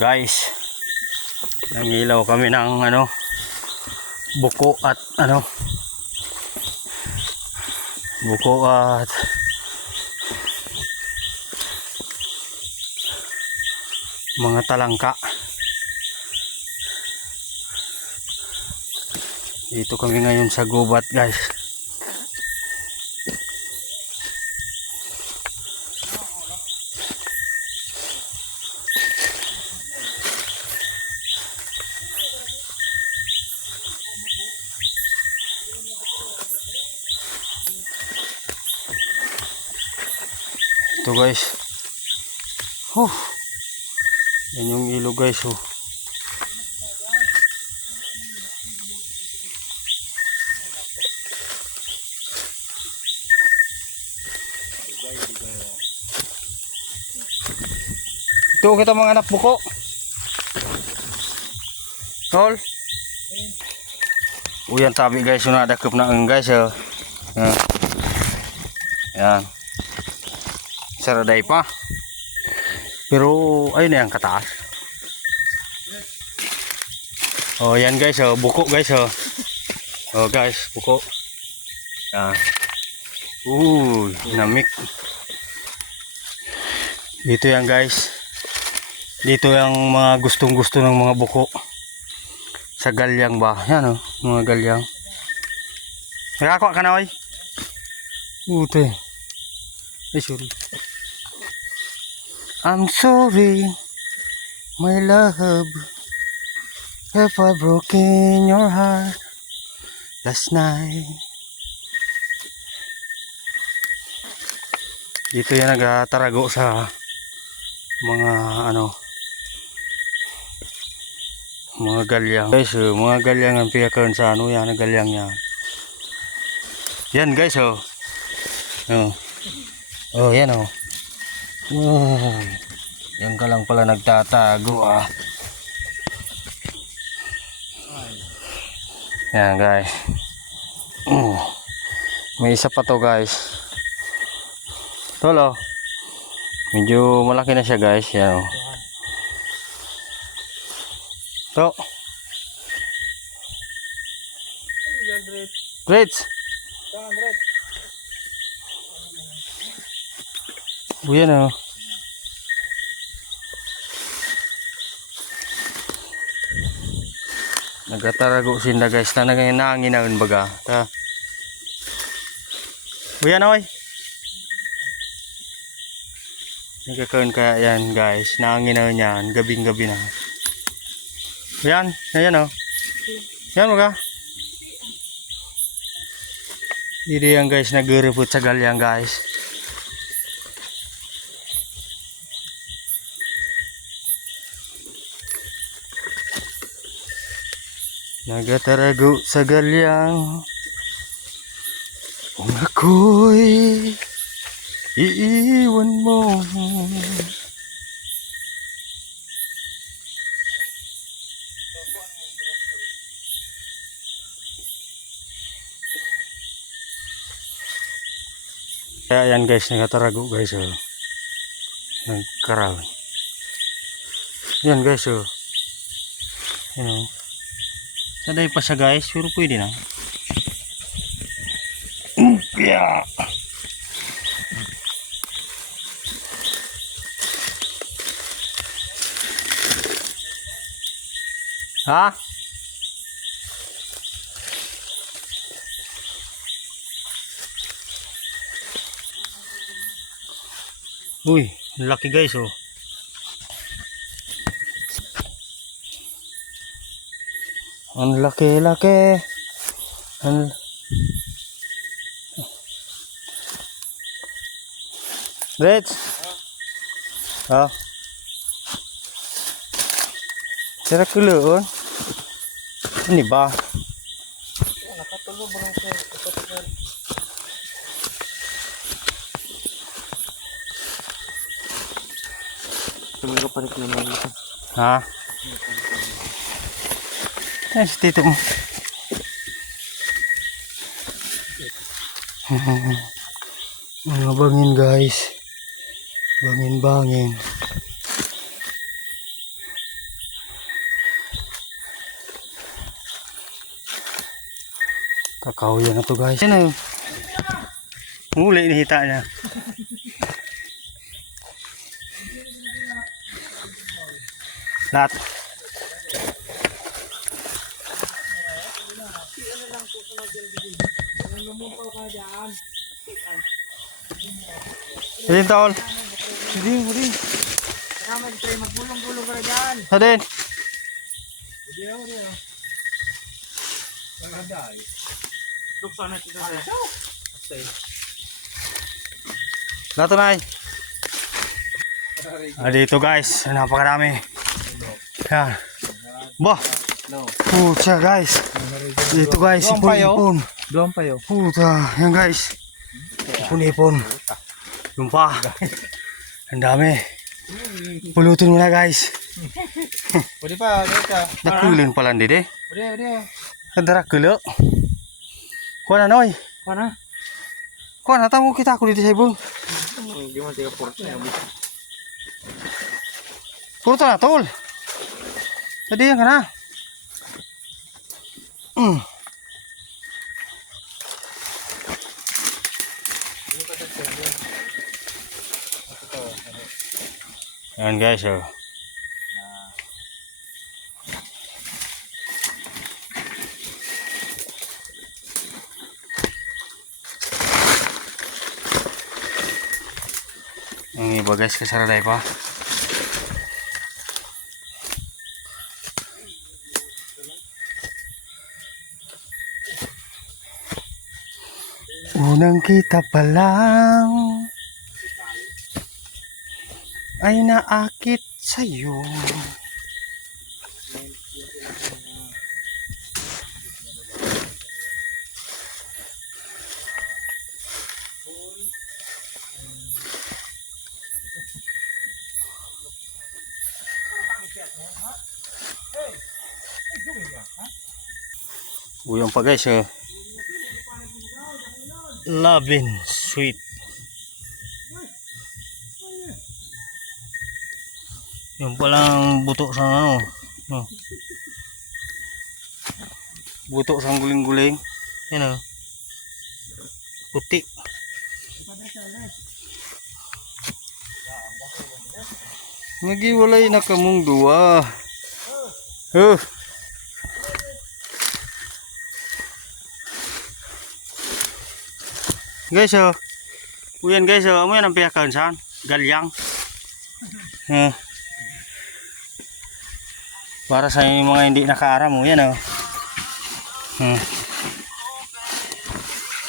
Guys, nangilaw kami ng buko at mga talangka. Dito kami ngayon sa gubat, guys. Ito, guys. Yan yung ilog, guys. Ito kita mga anak buko. Tol. Yan tabi, guys. Yung nadakip na ang, guys. Yan. Saraday pa. Pero ayun na yung kataas. Yan, guys. Buko, guys. Guys, buko. Yan. Namik. Dito yan, guys. Dito yung mga gustong-gusto ng mga buko. Sa galyang ba? Yan, mga galyang. Nakakuha ka na, oy. Ute. Ay, sorry. I'm sorry, my love, if I broken your heart last night. Dito yan nagtarago sa mga mga galyang, guys. Mga galyang ang piyakon sa yan ang galyang yan. Yan, guys. Yan. Yan ka lang pala nagtatago, Yan, guys. May isa pa to, guys. Tolo. Medyo malaki na siya, guys. Yan. To. Rich. Yan, Nagatarago sinda, guys. Na nanginaon baga. Ta. Yan, oy. Nagkakaroon kaya yan, guys. Nanginaon yan. Gabing-gabi na. Yan. Yan, Yan, baga. Dito yan, guys. Nag-repot sa galyang, guys. Nagatarago sa galyang kung ako'y iiwan mo. Kaya yan, guys, nagatarago, guys. Nagkaraw. Yan, guys. Saday pa siya, guys, pero pwede na. Yeah. Ha? Laki, guys. Ang laki-laki. Rich. Sira kuloon. Ini ba? Nakatulo ba lang siya? Tumira pa rin naman. Ha? Ay, dito mo. Mga bangin, guys. Bangin. Kakahuyan na to guys. Yan o. Muli nihita niya. Lahat. Hindi tol. Hindi. Tama, try magpulong-pulong ka na dyan. Sa din. Hindi. Nagandaan. Luksan na ito na. Lahat na ay. Dito guys, napakarami. Yan. Bah. Pucha guys. Dito guys, ipon-ipon. Doon pa yun. Puta, yan guys. Ipon-ipon. Yung pa. Ang dami. Pulutin mo na guys. Pwede pa, pwede pa. Nakulin pala hindi eh. Pwede. Kadara kulo. Kuha na noy. Mana? Kuha na, tamo kita ako dito sa ibon. Gimana tiga porto ya? Puro na tol. Tadi yan ka na. Ayan guys, oh. Ang iba guys, kasaraday pa. Unang kita pa lang ay naakit sa'yo. Uyong pa guys, oh. Lovin' sweet. Yung palang buto sa ano, no. Buto sa guling-guling. Yan oh. Puti. Nagiwalay na kamong duwa. Guys, oh. Uyan guys, oh. Amo yan ang piyakan saan? Galyang. Para sa mga hindi nakaaram, oh. Yan, oh.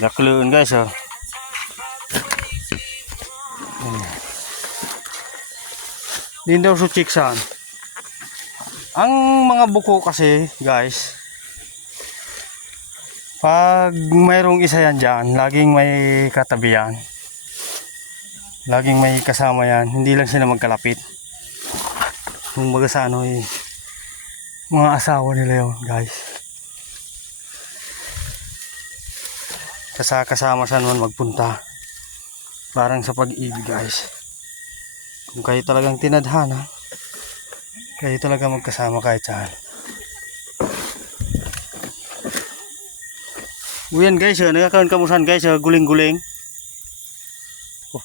Dakluun guys, oh. Din daw sa chiksan. Ang mga buko kasi, guys, pag mayroong isa yan dyan, laging may katabi yan. Laging may kasama yan. Hindi lang sila magkalapit. Kung baga sa ano eh, mga asawa nila yun guys. Kasama sa naman magpunta. Parang sa pag-ibig guys. Kung kayo talagang tinadhana, kayo talaga magkasama kahit saan. Uyan guys, nagkakaroon kamusan guys, guling-guling. Oh.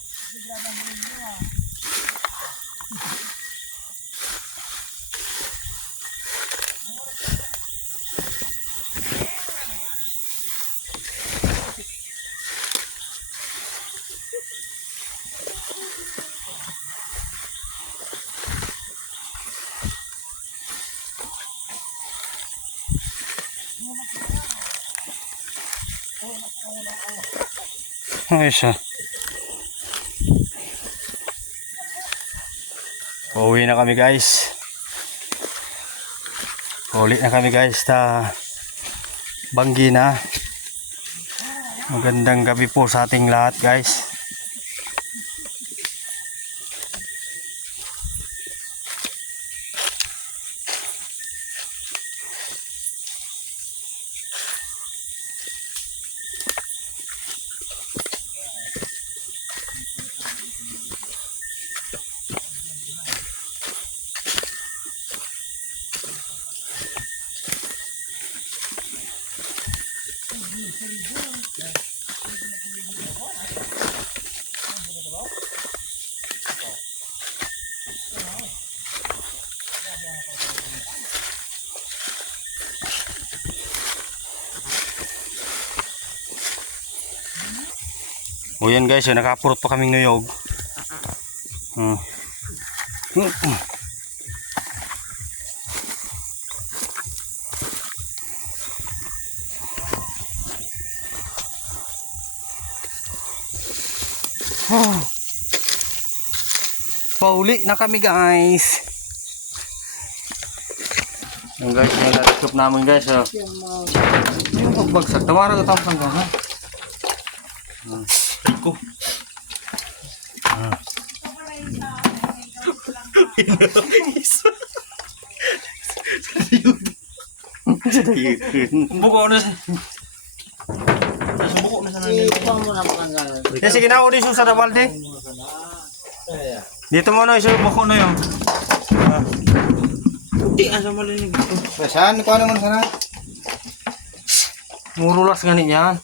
Ayos ah. Uuwi na kami guys. Uli na kami guys sa Banggi na. Magandang gabi po sa ating lahat guys. O yan guys, nakapurot pa kaming nuyog. Pauli na kami guys. Yung guys, yung natikop namin guys. Yung pagbagsak, tawara ko tapos hanggang ha. Ko. Buko na sa... Buko na sa namin. Sige na, uli sa balde. Dito mo na, iso buko na yun. Hindi, asa malinig ito. Saan? Kuha naman sana? Murulas ganit yan.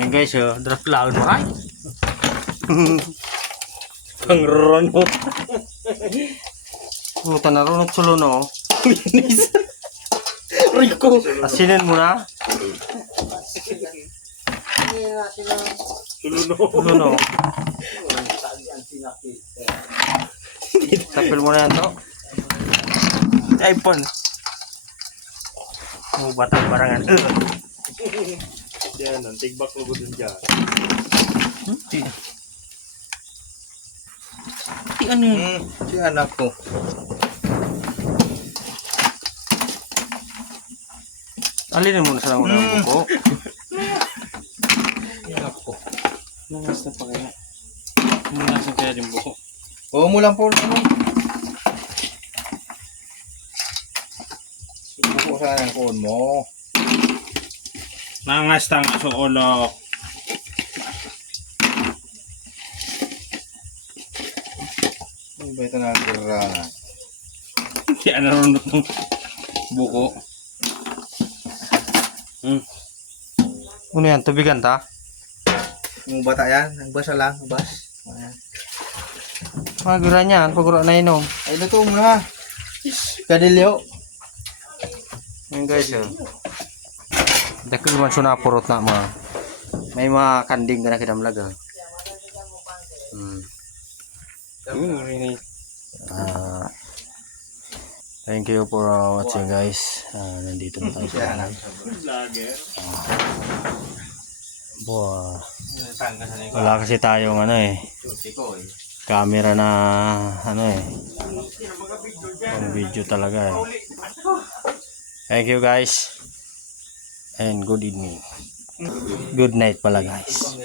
Ayan guys, draft lang mo ay. Pangronot. Puta na runot sulo no. Rico. Asinin mo na. Sulo no. Tapil mo na yan to. iPhone. Batang barangan. Yan, ang tigbak mo din dyan. Ano yun? Si anak ko. Alinin mo na sa unang buko. Anak ko. Nangas na pa kaya. Nangasan kaya yung buko. Oo mo lang po. Buko sana ang kuon mo. Nangas tang aso ulo. Ano ba ito na gurana? Hindi narunod ng buko. Ano yan, tubigan ta? Yung bata yan, nagbasa lang, nagbas. Ayan. Pagura niyan, pagura na inom. Ay, luto mo na. Kadilyo. Ayan guys, dakil man siya napurot na mga. May mga kanding ka na kinamlag ah. Thank you for watching guys. Nandito na tayo sa kanal. Wala kasi tayong ano camera na ano pang video talaga Thank you guys and good evening. Good night pala guys.